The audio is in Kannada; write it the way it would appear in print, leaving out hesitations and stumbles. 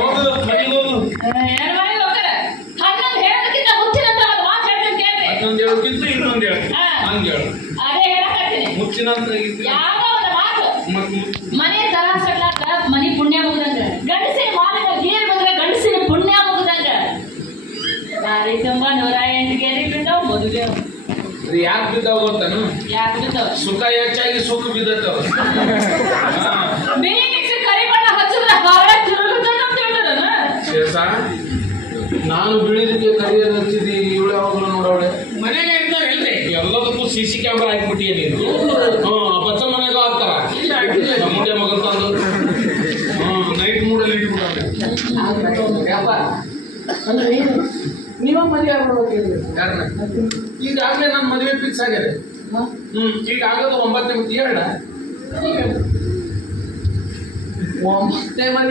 ಹೋಗು ಮನೆಗೆ ಹೋಗು. ಅದೊಂದು ಹೇಳೋಕ್ಕಿಂತ ಇನ್ನೊಂದು ಹೇಳು. ಹಂಗೆ ಹೇಳು. ಮುಚ್ಚಿನ ಮನೆ ತರ ಸಡ್ಲಾಕ ಮನಿ ಪುಣ್ಯ ಮುಗ್ದಂಗ ಗಂಡಸಿನ ಮಾಲಕ ಗೇರ್ ಬಂದ್ರೆ ಗಂಡಸಿನ ಪುಣ್ಯ ಮುಗ್ದಂಗ. ನಾರಿ ತುಂಬ 108 ಗೇರಿ ಬಿದ್ದಾವ ಮದುವೆ. ಯಾಕೆ ಬಿದ್ದಾವ ಗೊತ್ತಾನು? ಯಾಕೆ ಬಿದ್ದಾವ? ಸುಖ ಹೆಚ್ಚಾಗಿ ಸುಖ ಬಿದ್ದವ. ಬಿಳಿ ಮಿಕ್ಸಿ ಕರಿ ಬಣ್ಣ ಹಚ್ಚಿದ್ರೆ ಹೊರಗೆ ತಿರುಗುತ್ತಾನ ಅಂತ ಹೇಳ್ತಾರನ. ಶೇಷ ನಾನು ಬಿಳಿದಕ್ಕೆ ಕರಿಯೋದು ಹಚ್ಚಿದಿ ಇವಳು ಯಾವಾಗಲೂ ನೋಡವಳೆ ಮನೆಗೆ ಇರ್ತಾವ ಇಲ್ರಿ ಎಲ್ಲದಕ್ಕೂ CC ಕ್ಯಾಮ್ರಾ ಹಾಕ್ಬಿಟ್ಟಿಯ ನೀನು. ಬಚ್ಚ ಮನೆಗೂ ಹಾಕ್ತಾರ ಮುಂದೆ ಮಗನ್ ತಂದು ನೈಟ್ ಮೂಡಲ್ಲಿ ಇಟ್ಬಿಟ್ಟಾರೆ. ನೀವ ಮದುವೆ ಆಗ್ಬಿಡ್ಬೇಕು. ಯಾರನ್ನ ಈಗಾಗಲೇ ನನ್ನ ಮದುವೆ ಫಿಕ್ಸ್ ಆಗಿದೆ. ಈಗ ಆಗೋದು 9ನೇ ಹೇಳ 9ನೇ ಮದುವೆ